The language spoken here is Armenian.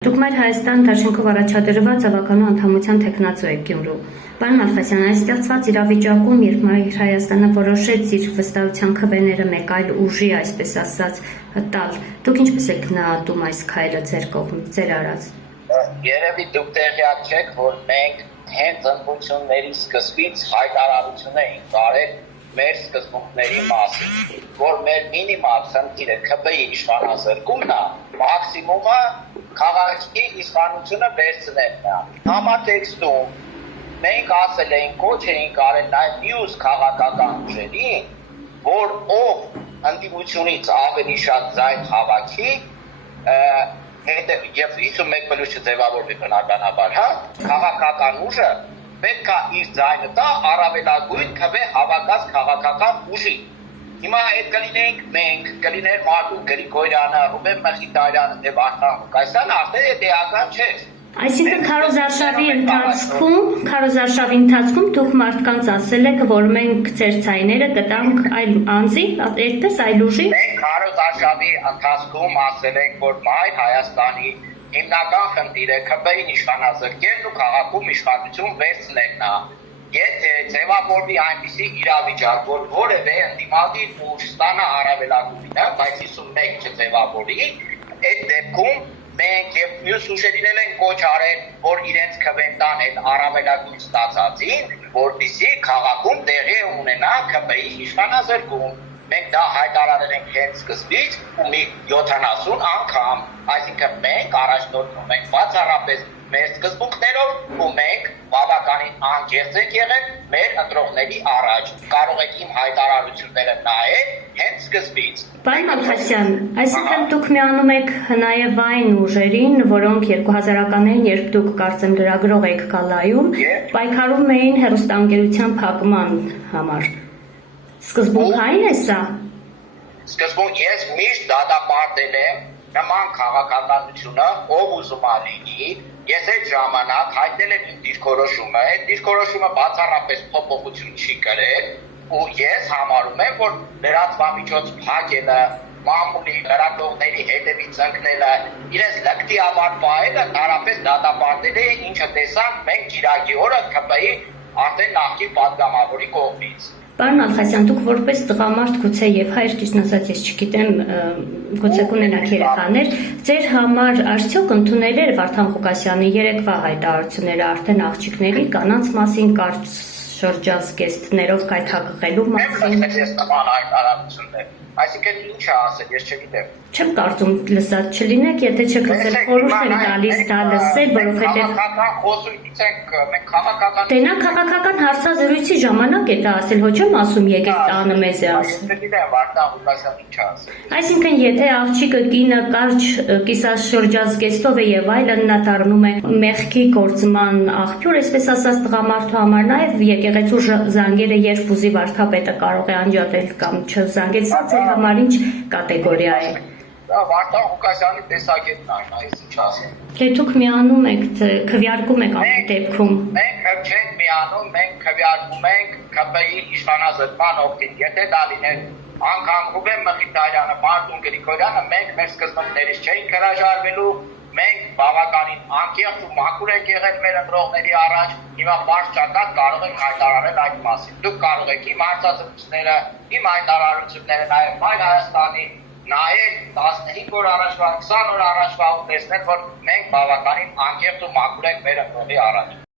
Դուք Հայաստան դաշինքով առաջադրված ավականու անդամության թեկնածու եք Գյումրու։ Պարոն Ալխասյան, այս ստեղծված իրավիճակում, երբ Մայր Հայաստանը որոշեց իր վստահության քվեները մեկ այլ ուժի, այսպես ասած, տալ, դուք ինչպես եք գնահատում այս քայլը ձեր կողմից, ձեր արած։ Երևի դուք տեղյակ չեք, որ մենք հենց ընտրությունների սկզբից հայտարարություն էինք արել մեր սկզբունքների մասին, որ մեր մինիմալ խնդիրը ՔՊ-ի իշխանազրկումն է, մաքսիմումը քաղաքի իշխանությունը վերցնելն է։ Համատեքստում մենք ասել էինք, կոչ էինք արել նաև մյուս քաղաքական ուժերին, որ ով ընդդիմությունից ավելի շատ ձայն հավաքի եւ 51 պլյուս չձևավորվի բնականաբար, քաղաքական ուժը պետք է իր ձայնը տա առավելագույն քվե հավաքած քաղաքական ուժի։ Հիմա այդ կլինենք մենք, կլիներ Մարտուն Գրիգորյանը, Ռուբեն Մխիթարյանը, թե Վարդան Ղուկասյանը, արդեն էական չէ։ Այսինքն քարոզարշավի ընթացքում դուք մարդկանց ասել եք, որ մենք ձեր ցայները կտանք այլ անձի, այդպես այլ ուժի։ Մենք քարոզարշավի ընթացքում ասել ենք, որ Մայր Հայաստանի հիմնական խնդիրը ՔՊ-ին իշխանազրկելն ու քաղաքում իշխանություն վերցնելն է։ Եթե ձևավորվի այնպիսի իրավիճակ, որ որևէ ընդդիմադիր ուժ ստանա առավելագույնը, բայց 51 չձևավորի, այդ դեպքում մենք եւ մյուս ուժերին են կոչ արել, որ իրենց քվեն տան այդ առավելագույն ստացածին, որպեսզի քաղաքում տեղի ունենա ՔՊ-ի իշխանազրկում։ Մենք դա հայտարարել ենք հենց սկզբից ու մի 70 անգամ, այսինքն մենք առաջնորդվում ենք բացառապես մեր սկզբունքներով ու մենք բավականին անկեղծ ենք եղել մեր ընտրողների առաջ։ Կարող եք իմ հայտարարությունները նայել հենց սկզբից։ Պարոն Ալխասյան, այսինքն դուք միանում եք նաև այն ուժերին, որոնք 2000-ականներին, երբ դուք կարծեմ լրագրող եք Կալայում, պայքարում էին հեռուստաընկերության փակման համար։ Սկզբունքային է սա։ Սկզբունք ես միշտ դատապարտել եմ նման քաղաքականությունը, ով ուզում է լինի, ես այդ ժամանակ հայտնել եմ իմ դիրքորոշումը, այդ դիրքորոշումը բացառապես փոփոխություն չի կրել, ու ես համարում եմ, որ լրատվամիջոց փակելը, մամուլի լրագրողների հետևից ընկնելը, իրենց լկտի համար պահելը տարապես դատապարտել է, ինչը տեսանք մենք Կիրակի օրը ՔՊ-ի արդեն նախկին պատգամավորի կողմից։ Պարոն Ալխասյան, դուք որպես տղամարդ գուցե եւ հայր, ճիշտ ասած, ես չգիտեմ, գուցե կունենաք երեխաներ, ձեր համար արդյոք ընդունել էր Վարդան Ղուկասյանի երեկվա հայտարարությունները արդեն աղջիկների կանանց մասին կարճ շրջազգեստներով կայքակղելու մասին։ Ես նման հայտարարություններ, այսինքն ինչ է ասել, ես չգիտեմ։ Չեմ կարծում լսած չլինեք, եթե չեք լսել, խորհուրդ եմ տալիս դա լսել, որովհետև քաղաքական խոսույցից ենք, մենք քաղաքական Դե նա քաղաքական հարցազրույցի ժամանակ է դա ասել, ոչ եմ ասում եկեք տանը մեզ է ասել։ Չգիտեմ Վարդան Ղուկասյանը ինչ է ասել։ Այսինքն եթե աղջիկը կինը կարճ կիսաշրջազգեստով է եւ այլն, նա դառնում է մեղքի գործման աղբյուր, այսպես ասած տղամարդու համար, նաեւ եկեղեցու զանգերը երբ ուզի վարդապետը կարող է անջատել կամ չզանգել, սա ձեր համար ինչ կատեգորիա է։ Վարդան Ղուկասյանի տեսակետն այն, այս ինչ ասեմ։ Դե դուք միանում եք, քվեարկում եք ամեն դեպքում։ Մենք չենք միանում, մենք քվեարկում ենք ՔՊ-ի իշխանազրկման օգտին։ Եթե դա լիներ անգամ Ռուբեն Մխիթարյանը, Մարտուն Գրիգորյանը, մենք մեր սկզբունքներից չէինք հրաժարվելու, մենք բավականին անկեղծ ու մաքուր ենք եղել մեր ընտրողների առաջ, հիմա բարձ ճակատ կարող ենք հայտարարել այդ մասին։ Դուք կարող եք իմ հարցազրույցները, իմ հայտարարությունները նաև Մայր Հայաստանի նայել 15 օր առաջվա, 20 օր առաջվա ու տեսնել, որ մենք բավականին անկեղծ ու մաքուր ենք մեր ընտրողի առաջ։